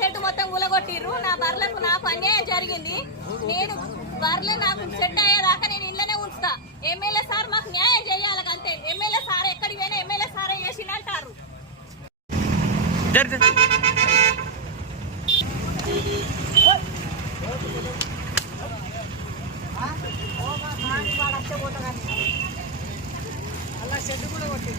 Shed మొత్తం కూలగొట్టిర్రు. నా బర్లకు నాకు అన్యాయం జరిగింది. నేను బర్రెలు నాకు షెడ్ అయ్యేదాకా నేను ఇంట్లోనే ఉంచుతా. ఎమ్మెల్యే సార్ మాకు న్యాయం చేయాలి అంతే. ఎమ్మెల్యే సార్ ఎక్కడికి పోయినా ఎమ్మెల్యే సారే చేసిందంటారు. అలా షెడ్ కూడా కొట్టి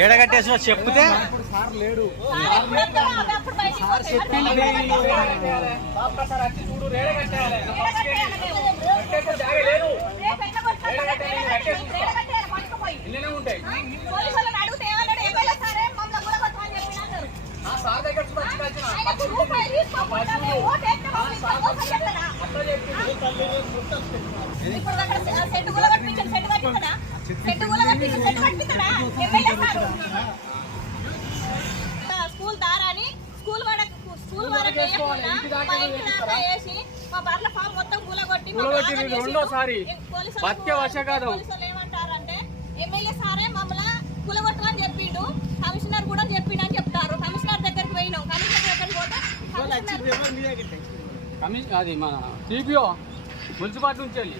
ఏడగట్టేసి చెప్తే సార్ లేడు స్కూల్ దారాని స్కూల్ వరకు వేసి మా బర్ల ఫామ్ మొత్తం కూలగొట్టి రెండోసారి ఏమంటారంటే ఎమ్మెల్యే సారే మమ్మల్ని కూలగొట్టమని చెప్పిండు. కమిషనర్ కూడా చెప్పిండు అని చెప్తారు. కమిషనర్ దగ్గరికి పోయినాం. కమిషనర్ దగ్గరికి పోతే అది మన టీపీఓ మున్సిపాలిటీ నుంచి వెళ్ళి